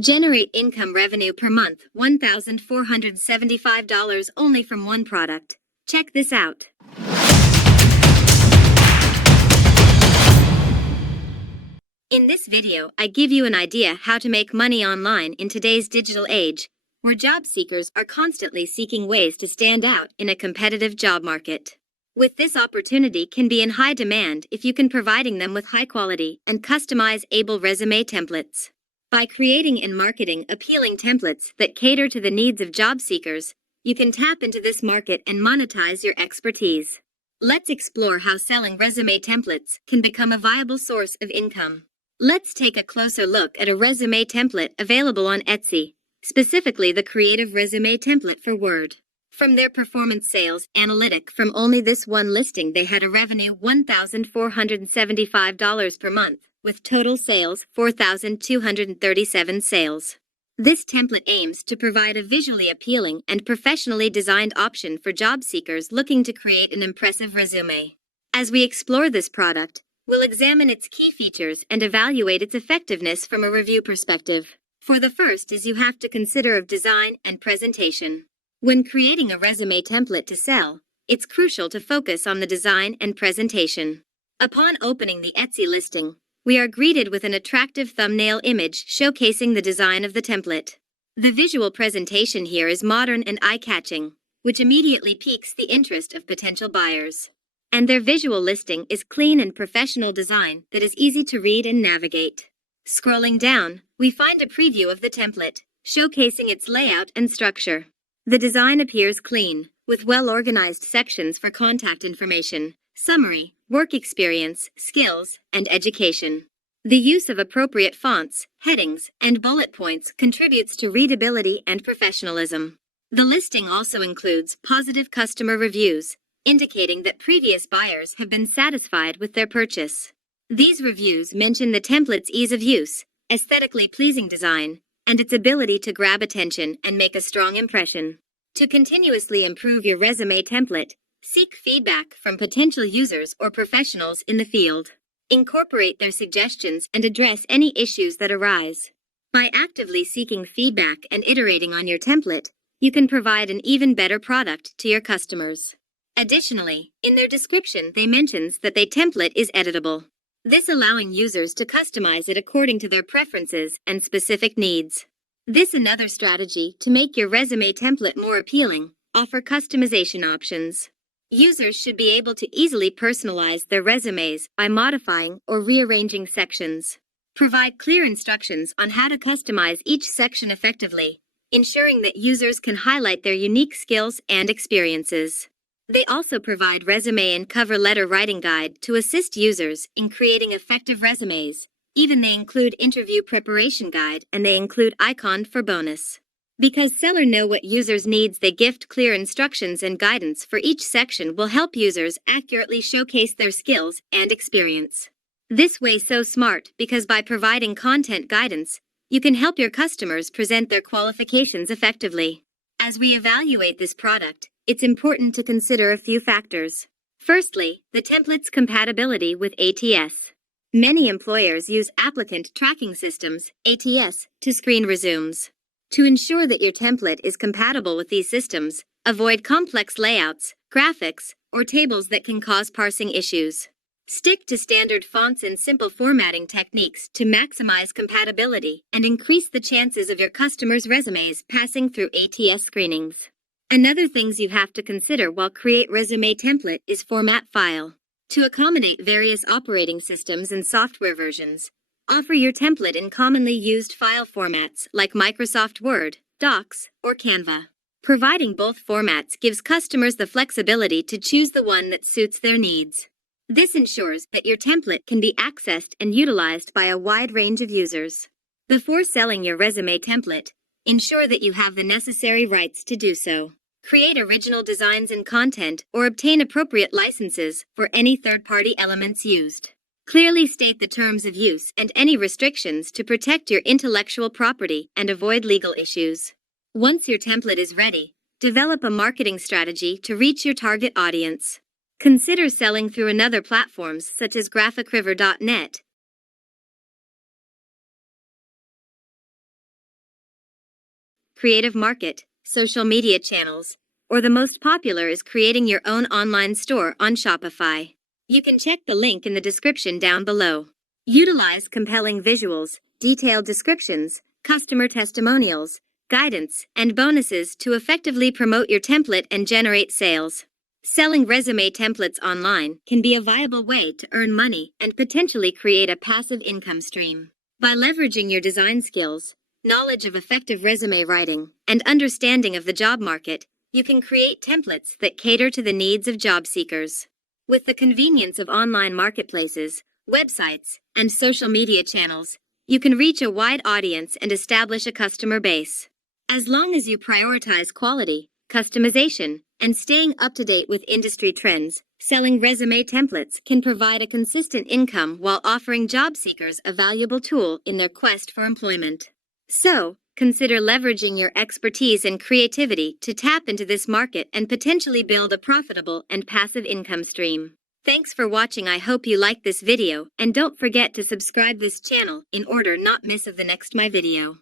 Generate income revenue per month $1,475 only from one product. Check this out. In this video, I give you an idea how to make money online in today's digital age, where job seekers are constantly seeking ways to stand out in a competitive job market. With this opportunity can be in high demand if you can providing them with high quality and customizable resume templates. By creating and marketing appealing templates that cater to the needs of job seekers, you can tap into this market and monetize your expertise. Let's explore how selling resume templates can become a viable source of income. Let's take a closer look at a resume template available on Etsy, specifically the Creative Resume Template for Word. From their performance sales analytic from only this one listing, they had a revenue $1,475 per month, with total sales 4,237 sales. This template aims to provide a visually appealing and professionally designed option for job seekers looking to create an impressive resume. As we explore this product, we'll examine its key features and evaluate its effectiveness from a review perspective. For the first is you have to consider of design and presentation. When creating a resume template to sell, it's crucial to focus on the design and presentation. Upon opening the Etsy listing, we are greeted with an attractive thumbnail image showcasing the design of the template. The visual presentation here is modern and eye-catching, which immediately piques the interest of potential buyers. And their visual listing is clean and professional design that is easy to read and navigate. Scrolling down, we find a preview of the template, showcasing its layout and structure. The design appears clean, with well-organized sections for contact information, summary, work experience, skills, and education. The use of appropriate fonts, headings, and bullet points contributes to readability and professionalism. The listing also includes positive customer reviews, indicating that previous buyers have been satisfied with their purchase. These reviews mention the template's ease of use, aesthetically pleasing design, and its ability to grab attention and make a strong impression. To continuously improve your resume template, seek feedback from potential users or professionals in the field. Incorporate their suggestions and address any issues that arise. By actively seeking feedback and iterating on your template, you can provide an even better product to your customers. Additionally, in their description, they mentions that their template is editable. This allowing users to customize it according to their preferences and specific needs. This another strategy to make your resume template more appealing, offer customization options. Users should be able to easily personalize their resumes by modifying or rearranging sections. Provide clear instructions on how to customize each section effectively, ensuring that users can highlight their unique skills and experiences. They also provide resume and cover letter writing guide to assist users in creating effective resumes. Even they include interview preparation guide and they include icon for bonus. Because sellers know what users needs, they gift clear instructions and guidance for each section will help users accurately showcase their skills and experience. This way so smart because by providing content guidance, you can help your customers present their qualifications effectively. As we evaluate this product, it's important to consider a few factors. Firstly, the template's compatibility with ATS. Many employers use applicant tracking systems, ATS, to screen resumes. To ensure that your template is compatible with these systems, avoid complex layouts, graphics, or tables that can cause parsing issues. Stick to standard fonts and simple formatting techniques to maximize compatibility and increase the chances of your customers' resumes passing through ATS screenings. Another things you have to consider while create resume template is format file. To accommodate various operating systems and software versions, offer your template in commonly used file formats like Microsoft Word, Docs, or Canva. Providing both formats gives customers the flexibility to choose the one that suits their needs. This ensures that your template can be accessed and utilized by a wide range of users. Before selling your resume template, ensure that you have the necessary rights to do so. Create original designs and content or obtain appropriate licenses for any third-party elements used. Clearly state the terms of use and any restrictions to protect your intellectual property and avoid legal issues. Once your template is ready, develop a marketing strategy to reach your target audience. Consider selling through another platforms such as graphicriver.net, creative market, social media channels, or the most popular is creating your own online store on Shopify. You can check the link in the description down below. Utilize compelling visuals, detailed descriptions, customer testimonials, guidance, and bonuses to effectively promote your template and generate sales. Selling resume templates online can be a viable way to earn money and potentially create a passive income stream. By leveraging your design skills, knowledge of effective resume writing, and understanding of the job market, you can create templates that cater to the needs of job seekers. With the convenience of online marketplaces, websites, and social media channels, you can reach a wide audience and establish a customer base. As long as you prioritize quality, customization, and staying up to date with industry trends, selling resume templates can provide a consistent income while offering job seekers a valuable tool in their quest for employment. So, consider leveraging your expertise and creativity to tap into this market and potentially build a profitable and passive income stream. Thanks for watching. I hope you liked this video, and don't forget to subscribe this channel in order not miss of the next my video.